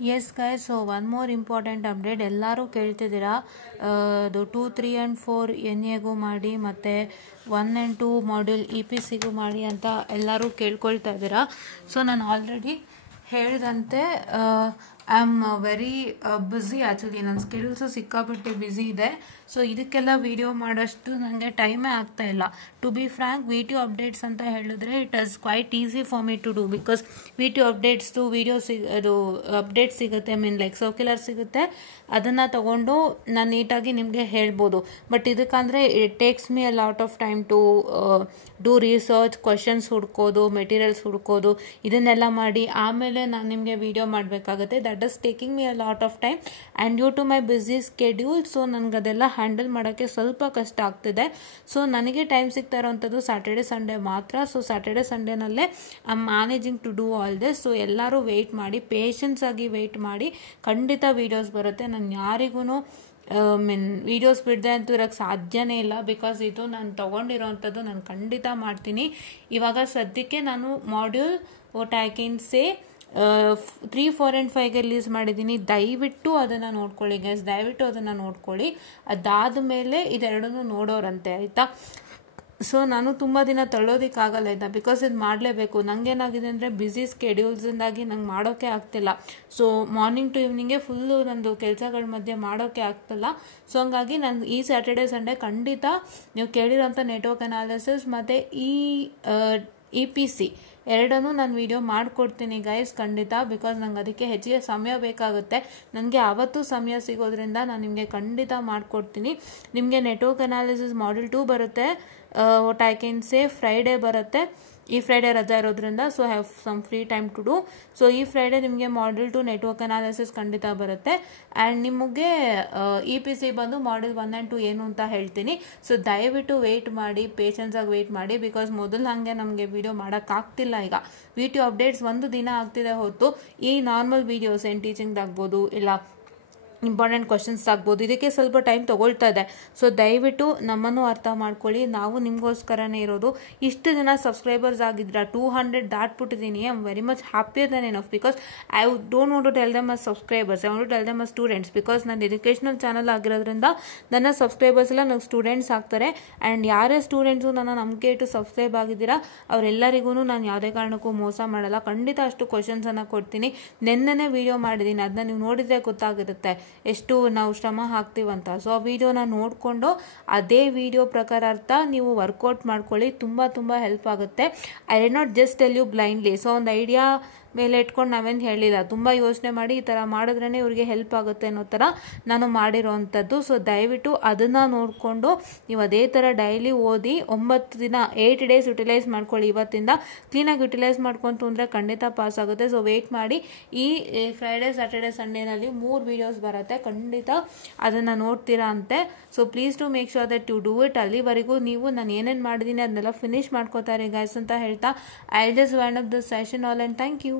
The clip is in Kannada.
Yes guys, so one more important update. ಎಲ್ಲರೂ ಕೇಳ್ತಿದ್ದೀರಾ ಅದು 2, 3 and 4 NAಗೂ ಮಾಡಿ ಮತ್ತು 1 and 2 ಮಾಡ್ಯೂಲ್ EPCಗೂ ಮಾಡಿ ಅಂತ ಎಲ್ಲರೂ ಕೇಳ್ಕೊಳ್ತಾ ಇದ್ದೀರಾ. ಸೊ ನಾನು ಆಲ್ರೆಡಿ ಹೇಳಿದಂತೆ I am very busy. Actually ನನ್ನ ಸ್ಕೆಡ್ಯೂಲ್ಸು ಸಿಕ್ಕಾಪಟ್ಟೆ ಬ್ಯುಸಿ ಇದೆ. ಸೊ ಇದಕ್ಕೆಲ್ಲ ವಿಡಿಯೋ ಮಾಡೋಷ್ಟು ನನಗೆ ಟೈಮೇ ಆಗ್ತಾ ಇಲ್ಲ. To be frank, video updates ಅಂತ ಹೇಳಿದ್ರೆ it is quite easy for me to do, because video ಅಪ್ಡೇಟ್ಸ್ದು ವಿಡಿಯೋ ಅದು ಅಪ್ಡೇಟ್ ಸಿಗುತ್ತೆ, ಲೈಕ್ ಸರ್ಕ್ಯುಲರ್ ಸಿಗುತ್ತೆ, ಅದನ್ನು ತಗೊಂಡು ನಾನು ನೀಟಾಗಿ ನಿಮಗೆ ಹೇಳ್ಬೋದು. ಬಟ್ ಇದಕ್ಕಂದರೆ it takes me a lot of time to do research, questions ಹುಡ್ಕೋದು, ಮೆಟೀರಿಯಲ್ಸ್ ಹುಡ್ಕೋದು, ಇದನ್ನೆಲ್ಲ ಮಾಡಿ ಆಮೇಲೆ ನಾನು ನಿಮಗೆ ವಿಡಿಯೋ ಮಾಡಬೇಕಾಗುತ್ತೆ. That is taking me a lot of time and due to my busy schedule. So ನನಗದೆಲ್ಲ ಹ್ಯಾಂಡಲ್ ಮಾಡೋಕ್ಕೆ ಸ್ವಲ್ಪ ಕಷ್ಟ ಆಗ್ತಿದೆ. ಸೊ ನನಗೆ ಟೈಮ್ ಸಿಗ್ತಾ ಇರೋವಂಥದ್ದು ಸ್ಯಾಟರ್ಡೆ ಸಂಡೇ ಮಾತ್ರ. ಸೊ ಸ್ಯಾಟರ್ಡೆ ಸಂಡೇನಲ್ಲೇ I am managing to do all this. So ಎಲ್ಲರೂ ವೆಯ್ಟ್ ಮಾಡಿ, ಪೇಷನ್ಸ್ ಆಗಿ ವೆಯ್ಟ್ ಮಾಡಿ, ಖಂಡಿತ ವೀಡಿಯೋಸ್ ಬರುತ್ತೆ. ನಾನು ಯಾರಿಗೂ ವೀಡಿಯೋಸ್ ಬಿಡದೆ ಅಂತೂ ಇರೋಕ್ಕೆ ಸಾಧ್ಯನೇ ಇಲ್ಲ, ಬಿಕಾಸ್ ಇದು ನಾನು ತೊಗೊಂಡಿರೋವಂಥದ್ದು ನಾನು ಖಂಡಿತ ಮಾಡ್ತೀನಿ. ಇವಾಗ ಸದ್ಯಕ್ಕೆ ನಾನು module what I can say 3, 4 and 5ಗೆ ರಿಲೀಸ್ ಮಾಡಿದ್ದೀನಿ. ದಯವಿಟ್ಟು ಅದನ್ನು ನೋಡ್ಕೊಳ್ಳಿ ಗೈಸ್, ದಯವಿಟ್ಟು ಅದನ್ನು ನೋಡ್ಕೊಳ್ಳಿ. ಅದಾದ ಮೇಲೆ ಇದೆರಡನ್ನೂ ನೋಡೋರಂತೆ, ಆಯಿತಾ? ಸೊ ನಾನು ತುಂಬ ದಿನ ತಳ್ಳೋದಕ್ಕಾಗಲ್ಲ ಆಯಿತಾ, ಬಿಕಾಸ್ ಇದು ಮಾಡಲೇಬೇಕು. ನನಗೇನಾಗಿದೆ ಅಂದರೆ ಬ್ಯುಸಿ ಸ್ಕೆಡ್ಯೂಲ್ಸಿಂದಾಗಿ ನಂಗೆ ಮಾಡೋಕ್ಕೆ ಆಗ್ತಿಲ್ಲ. ಸೊ ಮಾರ್ನಿಂಗ್ ಟು ಈವ್ನಿಂಗೇ ಫುಲ್ಲು ನಂದು ಕೆಲಸಗಳ ಮಧ್ಯೆ ಮಾಡೋಕ್ಕೆ ಆಗ್ತಿಲ್ಲ. ಸೊ ಹಂಗಾಗಿ ನಾನು ಈ ಸ್ಯಾಟರ್ಡೆ ಸಂಡೇ ಖಂಡಿತ ನೀವು ಕೇಳಿರೋಂಥ ನೆಟ್ವರ್ಕ್ ಅನಾಲಿಸಿಸ್ ಮತ್ತು EPC ಎರಡನ್ನೂ ನಾನು ವಿಡಿಯೋ ಮಾಡಿಕೊಡ್ತೀನಿ ಗೈಸ್, ಖಂಡಿತ. ಬಿಕಾಸ್ ನಂಗೆ ಅದಕ್ಕೆ ಹೆಚ್ಚಿಗೆ ಸಮಯ ಬೇಕಾಗುತ್ತೆ. ನನಗೆ ಆವತ್ತು ಸಮಯ ಸಿಗೋದ್ರಿಂದ ನಾನು ನಿಮಗೆ ಖಂಡಿತ ಮಾಡಿಕೊಡ್ತೀನಿ. ನಿಮಗೆ ನೆಟ್ವರ್ಕ್ ಅನಾಲಿಸಿಸ್ ಮಾಡ್ಯೂಲ್ 2 ಬರುತ್ತೆ, what I can say Friday ಬರುತ್ತೆ. ಈ ಫ್ರೈಡೇ ರಜಾ ಇರೋದ್ರಿಂದ so have some free time to do. So ಈ ಫ್ರೈಡೇ ನಿಮಗೆ ಮಾಡ್ಯೂಲ್ 2 ನೆಟ್ವರ್ಕ್ ಅನಾಲಿಸಿಸ್ ಖಂಡಿತ ಬರುತ್ತೆ. ಆ್ಯಂಡ್ ನಿಮಗೆ EPC ಬಂದು ಮಾಡ್ಯೂಲ್ 1 and 2 ಏನು ಅಂತ ಹೇಳ್ತೀನಿ. ಸೊ ದಯವಿಟ್ಟು ವೆಯ್ಟ್ ಮಾಡಿ, ಪೇಷನ್ಸಾಗಿ ವೆಯ್ಟ್ ಮಾಡಿ, ಬಿಕಾಸ್ ಮೊದಲು ಹಾಗೆ ನಮಗೆ ವಿಡಿಯೋ ಮಾಡೋಕ್ಕಾಗ್ತಿಲ್ಲ. ಈಗ ವಿಡಿಯೋ ಅಪ್ಡೇಟ್ಸ್ ಒಂದು ದಿನ ಆಗ್ತಿದೆ ಹೊತ್ತು ಈ ನಾರ್ಮಲ್ ವೀಡಿಯೋಸ್ ಏನು ಟೀಚಿಂಗ್ದಾಗ್ಬೋದು, ಇಲ್ಲ ಇಂಪಾರ್ಟೆಂಟ್ ಕ್ವಶನ್ಸ್ ಆಗ್ಬೋದು, ಇದಕ್ಕೆ ಸ್ವಲ್ಪ ಟೈಮ್ ತೊಗೊಳ್ತಾ ಇದೆ. ಸೊ ದಯವಿಟ್ಟು ನಮ್ಮನ್ನು ಅರ್ಥ ಮಾಡ್ಕೊಳ್ಳಿ. ನಾವು ನಿಮಗೋಸ್ಕರನೇ ಇರೋದು. ಇಷ್ಟು ಜನ ಸಬ್ಸ್ಕ್ರೈಬರ್ಸ್ ಆಗಿದ್ರ 200 ದಾಟ್ಬಿಟ್ಟಿದ್ದೀನಿ. I am very much happier than enough, because I don't want to tell them as subscribers, I want to tell them as students. Because ನನ್ನ ಎಜುಕೇಷನಲ್ ಚಾನಲ್ ಆಗಿರೋದ್ರಿಂದ ನನ್ನ ಸಬ್ಸ್ಕ್ರೈಬರ್ಸ್ ಎಲ್ಲ ನನಗೆ ಸ್ಟೂಡೆಂಟ್ಸ್ ಆಗ್ತಾರೆ. ಆ್ಯಂಡ್ ಯಾರೇ ಸ್ಟೂಡೆಂಟ್ಸು ನನ್ನ ನಂಬಿಕೆ ಇಟ್ಟು ಸಬ್ಸ್ಕ್ರೈಬ್ ಆಗಿದ್ದೀರಾ ಅವರೆಲ್ಲರಿಗೂ ನಾನು ಯಾವುದೇ ಕಾರಣಕ್ಕೂ ಮೋಸ ಮಾಡಲ್ಲ. ಖಂಡಿತ ಅಷ್ಟು ಕ್ವಶನ್ಸನ್ನು ಕೊಡ್ತೀನಿ. ನೆನ್ನೆ ವಿಡಿಯೋ ಮಾಡಿದ್ದೀನಿ, ಅದನ್ನ ನೀವು ನೋಡಿದರೆ ಗೊತ್ತಾಗಿರುತ್ತೆ ಎಷ್ಟು ನಾವು ಶ್ರಮ ಹಾಕ್ತೀವಂತ. ಸೊ ಆ ವಿಡಿಯೋನ ನೋಡಿಕೊಂಡು ಅದೇ ವಿಡಿಯೋ ಪ್ರಕಾರ ಅರ್ಥ ನೀವು ವರ್ಕೌಟ್ ಮಾಡ್ಕೊಳ್ಳಿ. ತುಂಬ ಹೆಲ್ಪ್ ಆಗುತ್ತೆ. I did not just tell you blindly. So ಒಂದು ಐಡಿಯಾ ಮೇಲೆ ಇಟ್ಕೊಂಡು ನಾವೇನು ಹೇಳಿಲ್ಲ, ತುಂಬ ಯೋಚನೆ ಮಾಡಿ ಈ ಥರ ಮಾಡಿದ್ರೇ ಇವ್ರಿಗೆ ಹೆಲ್ಪ್ ಆಗುತ್ತೆ ಅನ್ನೋ ಥರ ನಾನು ಮಾಡಿರೋ ಅಂಥದ್ದು. ಸೊ ದಯವಿಟ್ಟು ಅದನ್ನು ನೋಡಿಕೊಂಡು ನೀವು ಅದೇ ಥರ ಡೈಲಿ ಓದಿ 9 ದಿನ 8 ಡೇಸ್ ಯುಟಿಲೈಸ್ ಮಾಡ್ಕೊಳ್ಳಿ. ಇವತ್ತಿಂದ ಕ್ಲೀನಾಗಿ ಯುಟಿಲೈಸ್ ಮಾಡ್ಕೊಂತು ಅಂದರೆ ಖಂಡಿತ ಪಾಸ್ ಆಗುತ್ತೆ. ಸೊ ವೆಯ್ಟ್ ಮಾಡಿ. ಈ ಫ್ರೈಡೇ ಸ್ಯಾಟರ್ಡೆ ಸಂಡೇನಲ್ಲಿ 3 ವೀಡಿಯೋಸ್ ಬರುತ್ತೆ, ಖಂಡಿತ ಅದನ್ನು ನೋಡ್ತೀರಾ ಅಂತೆ. So please to make sure that you do it. ಅಲ್ಲಿವರೆಗೂ ನೀವು ನಾನು ಏನೇನು ಮಾಡಿದ್ದೀನಿ ಅದನ್ನೆಲ್ಲ ಫಿನಿಶ್ ಮಾಡ್ಕೋತಾರೆ ಗೈಸ್ ಅಂತ ಹೇಳ್ತಾ I just wind up this session all and thank you.